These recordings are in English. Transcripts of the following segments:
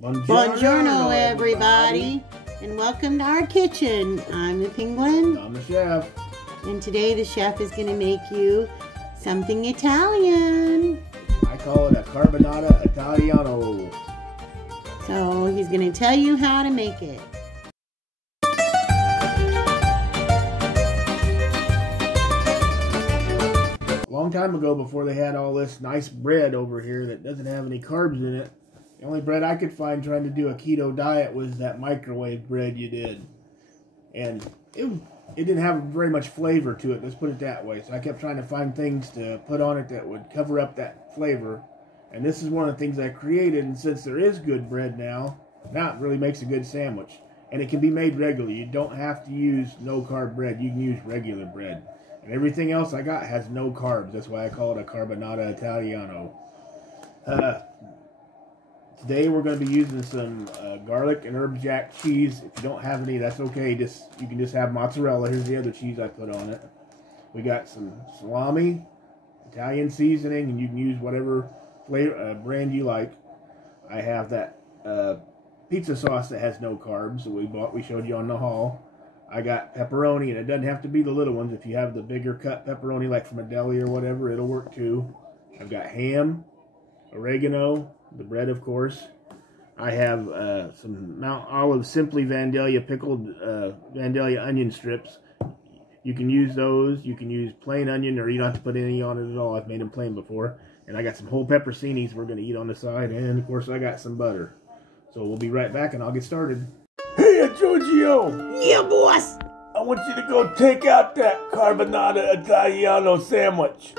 Buongiorno, everybody, and welcome to our kitchen. I'm the Penguin. I'm the chef. And today the chef is going to make you something Italian. I call it a Carba-Nada Italiano. So he's going to tell you how to make it. A long time ago, before they had all this nice bread over here that doesn't have any carbs in it, the only bread I could find trying to do a keto diet was that microwave bread you did. And it didn't have very much flavor to it, let's put it that way. So I kept trying to find things to put on it that would cover up that flavor. And this is one of the things I created, and since there is good bread now it really makes a good sandwich. And it can be made regularly. You don't have to use no-carb bread. You can use regular bread. And everything else I got has no carbs. That's why I call it a Carba-Nada Italiano. Today we're going to be using some garlic and herb jack cheese. If you don't have any, that's okay. You can just have mozzarella. Here's the other cheese I put on it. We got some salami, Italian seasoning, and you can use whatever flavor, brand you like. I have that pizza sauce that has no carbs that we showed you on the haul. I got pepperoni, and it doesn't have to be the little ones. If you have the bigger cut pepperoni like from a deli or whatever, it'll work too. I've got ham, oregano, the bread, of course. I have some Mount Olive Simply Vandalia pickled Vandalia onion strips. You can use those. You can use plain onion, or you don't have to put any on it at all. I've made them plain before. And I got some whole pepperoncinis we're going to eat on the side. And, of course, I got some butter. So we'll be right back, and I'll get started. Hey, Giorgio! Yeah, boss! I want you to go take out that Carba-Nada Italiano sandwich.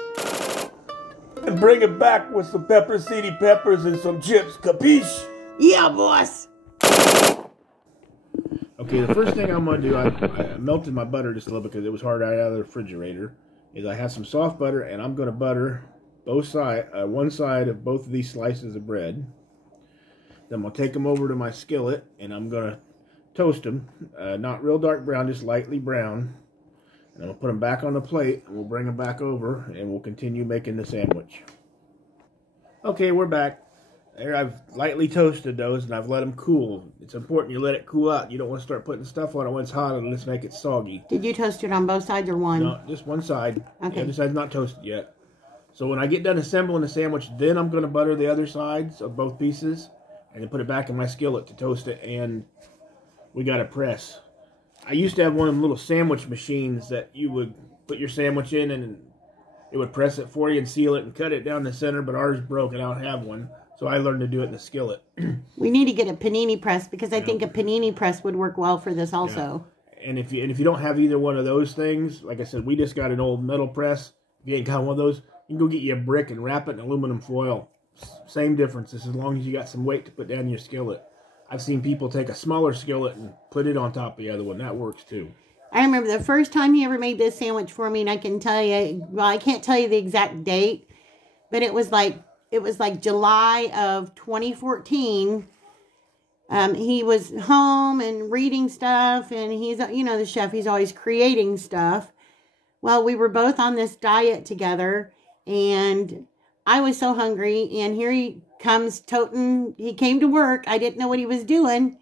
And bring it back with some pepperoncini peppers and some chips, capiche? Yeah, boss! Okay, the first thing I'm going to do, I melted my butter just a little bit because it was hard out of the refrigerator, is I have some soft butter, and I'm going to butter one side of both of these slices of bread. Then I'm going to take them over to my skillet, and I'm going to toast them, not real dark brown, just lightly brown. And I'm going to put them back on the plate, and we'll bring them back over, and we'll continue making the sandwich. Okay, we're back. There, I've lightly toasted those, and I've let them cool. It's important you let it cool out. You don't want to start putting stuff on it when it's hot, and let's make it soggy. Did you toast it on both sides or one? No, just one side. Okay. The other side's not toasted yet. So when I get done assembling the sandwich, then I'm going to butter the other sides of both pieces, and then put it back in my skillet to toast it, and we got to press. I used to have one of them little sandwich machines that you would put your sandwich in and it would press it for you and seal it and cut it down the center, but ours broke and I don't have one. So I learned to do it in the skillet. We need to get a panini press because I think a panini press would work well for this also. Yeah. And if you don't have either one of those things, like I said, we just got an old metal press. If you ain't got one of those, you can go get you a brick and wrap it in aluminum foil. Same difference, as long as you got some weight to put down your skillet. I've seen people take a smaller skillet and put it on top of the other one. That works too. I remember the first time he ever made this sandwich for me, and I can tell you, well, I can't tell you the exact date, but it was like July of 2014. He was home and reading stuff, and he's, you know, the chef, he's always creating stuff. Well, we were both on this diet together, and I was so hungry, and here he comes toting. He came to work. I didn't know what he was doing,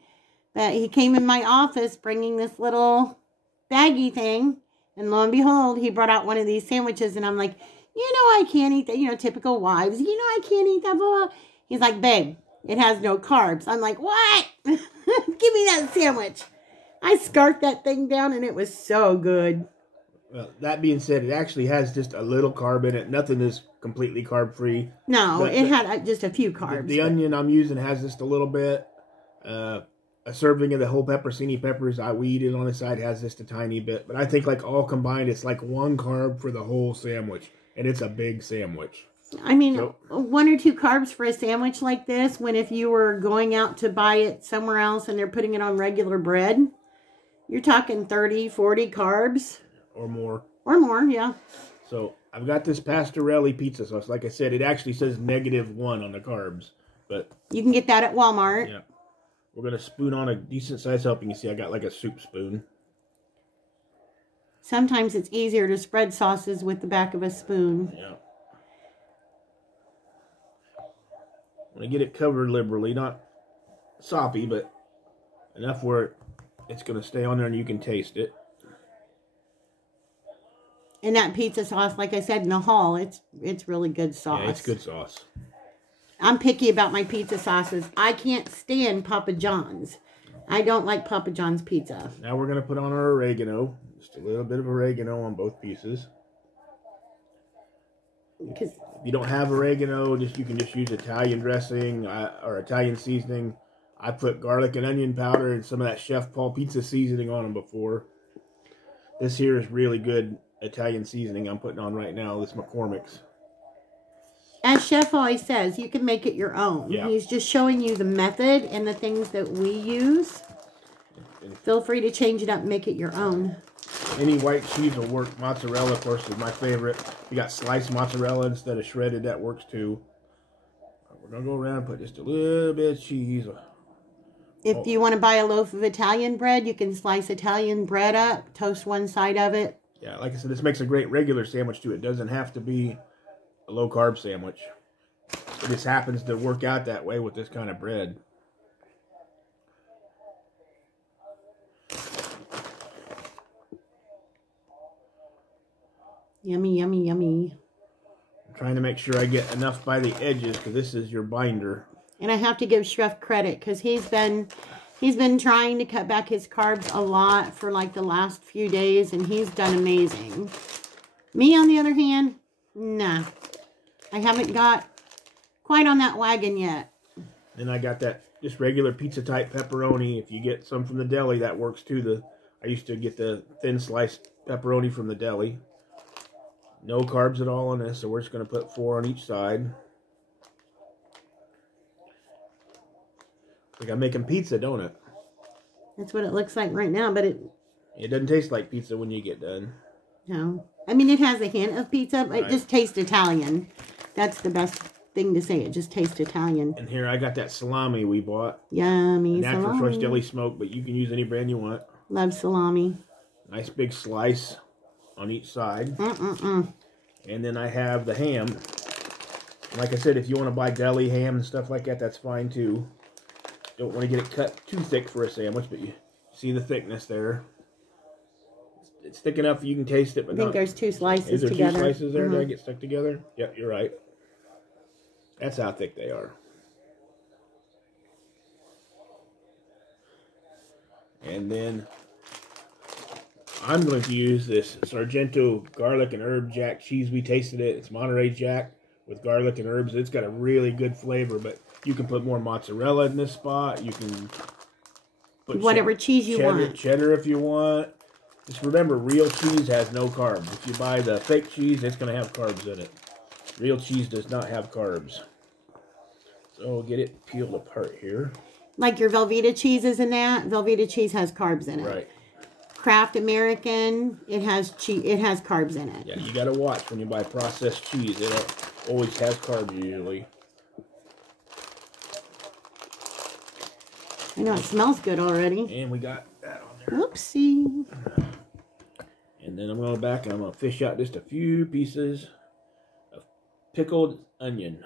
but he came in my office bringing this little baggy thing, and lo and behold, he brought out one of these sandwiches, and I'm like, you know, I can't eat that. You know, typical wives. You know, I can't eat that. Blah, blah. He's like, babe, it has no carbs. I'm like, what? Give me that sandwich. I scarfed that thing down, and it was so good. Well, that being said, it actually has just a little carb in it. Nothing is completely carb-free. No, it had just a few carbs. The onion I'm using has just a little bit. A serving of the whole pepperoncini peppers we eat it on the side has just a tiny bit. But I think like all combined, it's like one carb for the whole sandwich. And it's a big sandwich. I mean, one or two carbs for a sandwich like this, when if you were going out to buy it somewhere else and they're putting it on regular bread, you're talking 30, 40 carbs. Or more. Or more, yeah. So I've got this pastorelli pizza sauce. Like I said, it actually says -1 on the carbs. But you can get that at Walmart. Yeah. We're going to spoon on a decent size helping. You see, I got like a soup spoon. Sometimes it's easier to spread sauces with the back of a spoon. Yeah. I'm going to get it covered liberally, not soppy, but enough where it's going to stay on there and you can taste it. And that pizza sauce, like I said in the haul, it's really good sauce. Yeah, it's good sauce. I'm picky about my pizza sauces. I can't stand Papa John's. I don't like Papa John's pizza. Now we're going to put on our oregano. Just a little bit of oregano on both pieces. If you don't have oregano, you can just use Italian dressing or Italian seasoning. I put garlic and onion powder and some of that Chef Paul pizza seasoning on them before. This here is really good Italian seasoning I'm putting on right now. This McCormick's. As Chef always says, you can make it your own. Yeah. He's just showing you the method and the things that we use. Feel free to change it up and make it your own. Any white cheese will work. Mozzarella, of course, is my favorite. You got sliced mozzarella instead of shredded. That works too. We're going to go around and put just a little bit of cheese. If you want to buy a loaf of Italian bread, you can slice Italian bread up, toast one side of it. Yeah, like I said, this makes a great regular sandwich too. It doesn't have to be a low-carb sandwich. It just happens to work out that way with this kind of bread. Yummy, yummy, yummy. I'm trying to make sure I get enough by the edges because this is your binder. And I have to give Chef credit because he's been trying to cut back his carbs a lot for like the last few days, and he's done amazing. Me, on the other hand, nah. I haven't got quite on that wagon yet. Then I got that just regular pizza type pepperoni. If you get some from the deli, that works too. I used to get the thin sliced pepperoni from the deli. No carbs at all on this, so we're just going to put 4 on each side. Like I'm making pizza, don't it? That's what it looks like right now, but it doesn't taste like pizza when you get done. No. I mean, it has a hint of pizza, but it just tastes Italian. That's the best thing to say. It just tastes Italian. And here I got that salami we bought. Yummy Natural salami. Choice Deli Smoke, but you can use any brand you want. Love salami. Nice big slice on each side. And then I have the ham. Like I said, if you want to buy deli ham and stuff like that, that's fine too. Don't want to get it cut too thick for a sandwich, but you see the thickness there. It's thick enough you can taste it, but I think there's 2 slices together. Is there 2 slices there that get stuck together? Yep, you're right. That's how thick they are. And then I'm going to use this Sargento garlic and herb jack cheese. We tasted it. It's Monterey Jack with garlic and herbs. It's got a really good flavor, but you can put more mozzarella in this spot. You can put whatever cheese you want. Cheddar if you want. Just remember, real cheese has no carbs. If you buy the fake cheese, it's going to have carbs in it. Real cheese does not have carbs. So we'll get it peeled apart here. Like your Velveeta cheeses and that. Velveeta cheese has carbs in it. Right. Kraft American, it has carbs in it. Yeah, you got to watch when you buy processed cheese. It always has carbs usually. I know it smells good already. And we got that on there. Whoopsie. And then I'm going back and I'm going to fish out just a few pieces of pickled onion.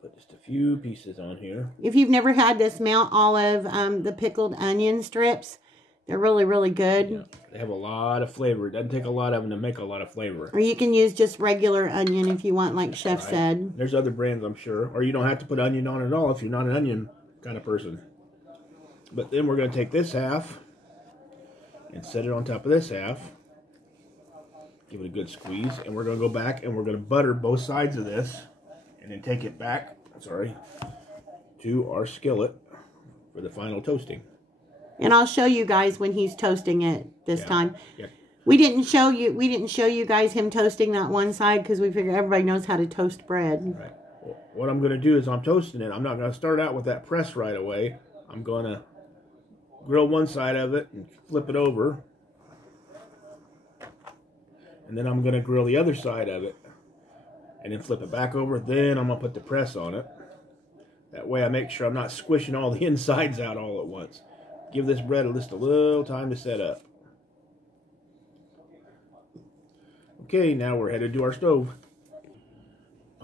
Put just a few pieces on here. If you've never had this Mount Olive, the pickled onion strips, they're really, really good. Yeah, they have a lot of flavor. It doesn't take a lot of them to make a lot of flavor. Or you can use just regular onion if you want, like Chef said. There's other brands, I'm sure. Or you don't have to put onion on at all if you're not an onion kind of person. But then we're going to take this half and set it on top of this half. Give it a good squeeze. And we're going to go back and we're going to butter both sides of this. And then take it back, to our skillet for the final toasting. And I'll show you guys when he's toasting it this time. Yeah. We didn't show you guys him toasting that one side because we figure everybody knows how to toast bread. Right. Well, what I'm going to do is I'm toasting it. I'm not going to start out with that press right away. I'm going to grill one side of it and flip it over. And then I'm going to grill the other side of it. And then flip it back over. Then I'm going to put the press on it. That way I make sure I'm not squishing all the insides out all at once. Give this bread just a little time to set up. Okay, now we're headed to our stove.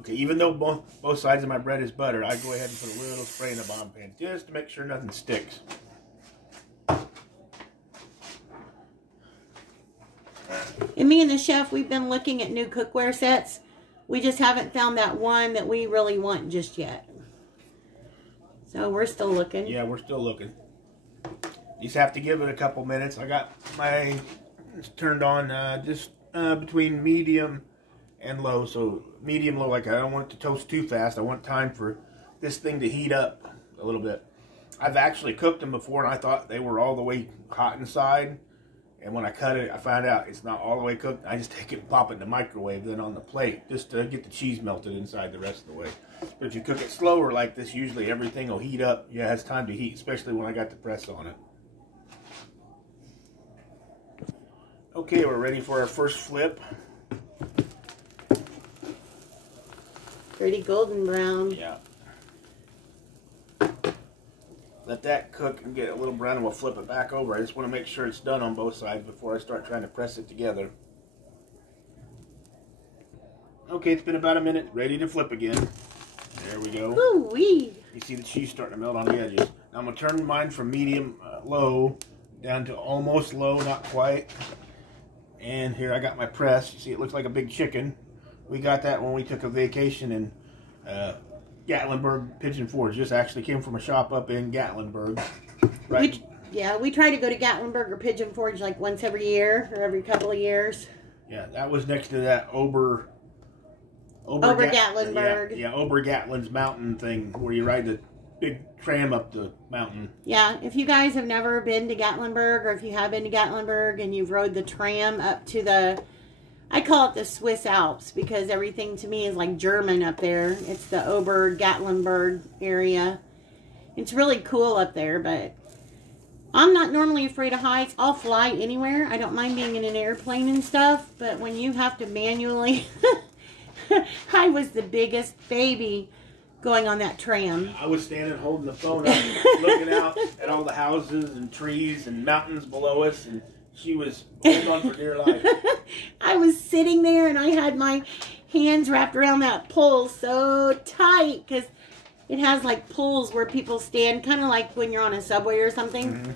Okay, even though both sides of my bread is buttered, I go ahead and put a little spray in the bottom pan just to make sure nothing sticks. And me and the chef, we've been looking at new cookware sets. We just haven't found that one that we really want just yet. So we're still looking. Yeah, we're still looking. You just have to give it a couple minutes. I got my turned on just between medium and low. So medium low, like I don't want it to toast too fast. I want time for this thing to heat up a little bit. I've actually cooked them before and I thought they were all the way hot inside. And when I cut it, I found out it's not all the way cooked. I just take it and pop it in the microwave, then on the plate, just to get the cheese melted inside the rest of the way. But if you cook it slower like this, usually everything will heat up. Yeah, it has time to heat, especially when I got the press on it. Okay, we're ready for our first flip. Pretty golden brown. Yeah. Let that cook and get a little brown and we'll flip it back over. I just want to make sure it's done on both sides before I start trying to press it together. Okay, it's been about a minute. Ready to flip again. There we go. Ooh-wee. You see the cheese starting to melt on the edges. Now I'm going to turn mine from medium low down to almost low, not quite. And here I got my press. You see it looks like a big chicken. We got that when we took a vacation in Gatlinburg Pigeon Forge. This actually came from a shop up in Gatlinburg. Right. We try to go to Gatlinburg or Pigeon Forge like once every year or every couple of years. Yeah, that was next to that Ober Gatlinburg. Yeah, Ober Gatlin's mountain thing where you ride the big tram up the mountain. Yeah, if you guys have never been to Gatlinburg or if you have been to Gatlinburg and you've rode the tram up to the, I call it the Swiss Alps because everything to me is like German up there. It's the Ober Gatlinburg area. It's really cool up there, but I'm not normally afraid of heights. I'll fly anywhere. I don't mind being in an airplane and stuff, but when you have to manually... I was the biggest baby going on that tram. I was standing holding the phone up, looking out at all the houses and trees and mountains below us, and she was holding on for dear life. I was sitting there and I had my hands wrapped around that pole so tight because it has like poles where people stand, kind of like when you're on a subway or something. Mm-hmm.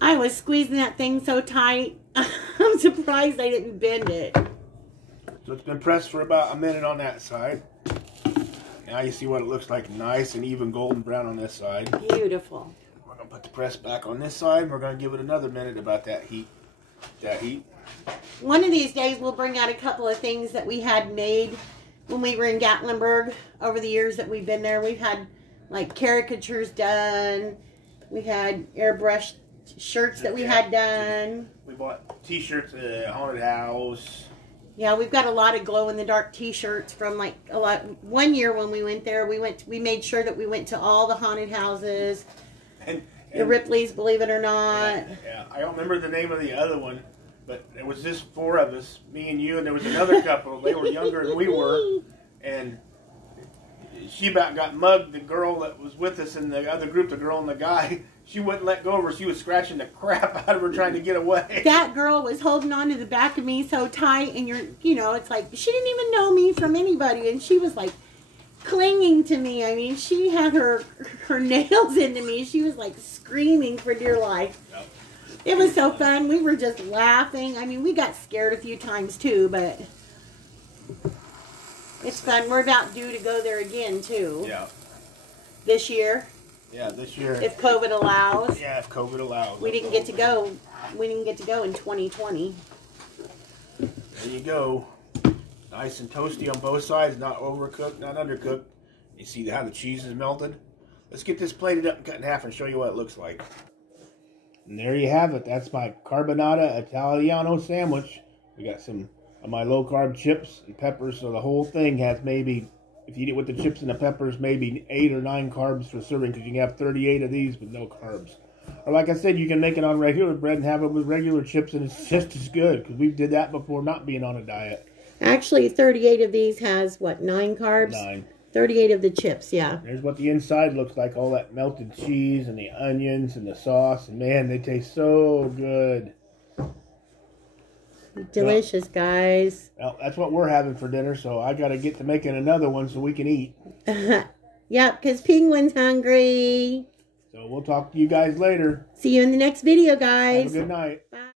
I was squeezing that thing so tight. I'm surprised I didn't bend it. So it's been pressed for about a minute on that side. Now you see what it looks like, nice and even golden brown on this side. Beautiful. We're going to put the press back on this side. We're going to give it another minute about that heat. One of these days we'll bring out a couple of things that we had made when we were in Gatlinburg over the years that we've been there. We've had like caricatures done. We had airbrushed shirts that we had done. We bought t-shirts at a haunted house. Yeah, we've got a lot of glow-in-the-dark T-shirts from like a lot. One year when we went there, we made sure that we went to all the haunted houses. And the Ripley's, believe it or not. Yeah, I don't remember the name of the other one, but there was just 4 of us, me and you, and there was another couple. They were younger than we were, and she about got mugged. The girl that was with us in the other group, the girl and the guy, she wouldn't let go of her. She was scratching the crap out of her trying to get away. That girl was holding on to the back of me so tight, and it's like she didn't even know me from anybody, and she was like clinging to me. I mean, she had her nails into me. She was like screaming for dear life. Yep. It was so fun. We were just laughing. I mean, we got scared a few times too, but it's fun. We're about due to go there again too. Yeah. This year. Yeah, this year. If COVID allows. Yeah, if COVID allows. We didn't get to go. We didn't get to go in 2020. There you go. Nice and toasty on both sides. Not overcooked, not undercooked. You see how the cheese is melted? Let's get this plated up and cut in half and show you what it looks like. And there you have it. That's my Carba-Nada Italiano sandwich. We got some of my low-carb chips and peppers, so the whole thing has maybe, if you eat it with the chips and the peppers, maybe 8 or 9 carbs for serving, because you can have 38 of these with no carbs. Or like I said, you can make it on regular bread and have it with regular chips, and it's just as good, because we did that before not being on a diet. Actually, 38 of these has, what, 9 carbs? 9. 38 of the chips, yeah. There's what the inside looks like, all that melted cheese and the onions and the sauce. And man, they taste so good. Delicious, guys. Well, that's what we're having for dinner, so I got to get to making another one so we can eat. Yep, because Penguin's hungry. So we'll talk to you guys later. See you in the next video, guys. Have a good night. Bye.